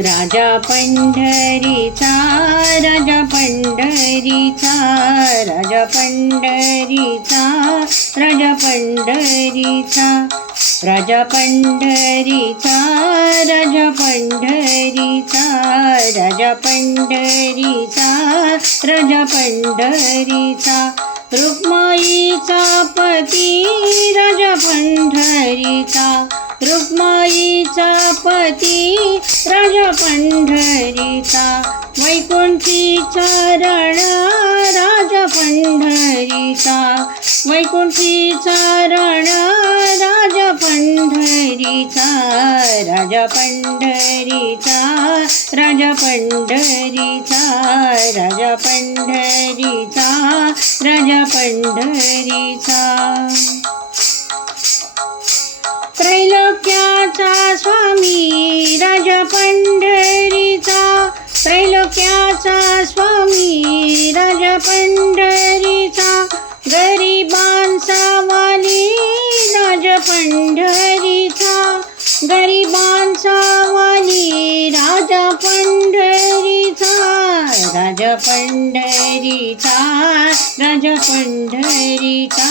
राजा पंढरीचा राजा पंढरीचा राजा पंढरीचा राजा पंढरीचा राजा पंढरीचा राजा पंढरीचा राजा पंढरीचा राजा पंढरीचा रुक्माईचा पती पंढरीचा रुक्माईचा पती राजा पंढरीचा वैकुंठी रण राजा पंढरीचा वैकुंठी रण राजा पंढरीचा राजा पंढरीचा राजा पंढरीचा राजा पंढरीचा राजा पंढरीचा. त्रैलोक्याचा स्वामी राजा पंढरीचा त्रैलोक्याचा स्वामी राजा पंढरीचा गरिबांचा वाली राजा पंढरीचा गरिबांचा वाली राजा पंढरीचा राजा पंढरीचा. राजा पंढरीचा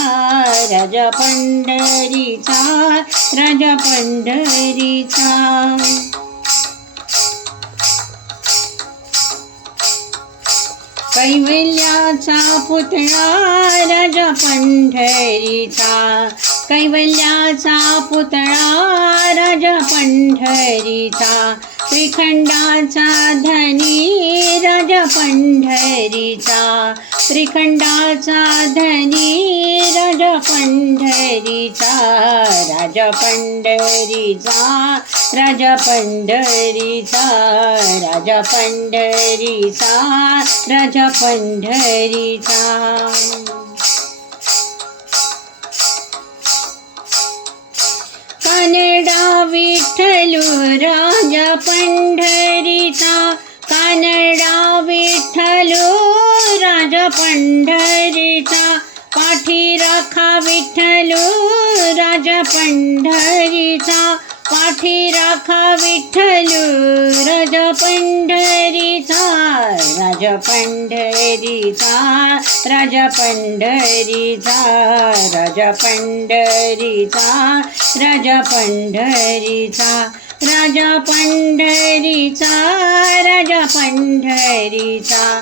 राजा पंढरीचा राजा पंढरीचा कैवल्याचा पुतळा राजा पंढरीचा कैवल्याचा पुतळा राजा पंढरीचा त्रिखंडाचा धनी पंढरीचा त्रिखंडाचा धनी राजा पंढरीचा राजा पंढरीचा राजा पंढरीचा राजा पंढरीचा राजा पंढरीचा कानडा विठ्ठलू राजा पंढरीचा कानडा पंढरीचा पाठी राखा विठ्ठलू. राजा पंढरीचा पाठी राखा विठ्ठलू. राजा पंढरीचा राजा पंढरीचा राजा पंढरीचा राजा पंढरीचा राजा पंढरीचा राजा पंढरीचा राजा पंढरीचा.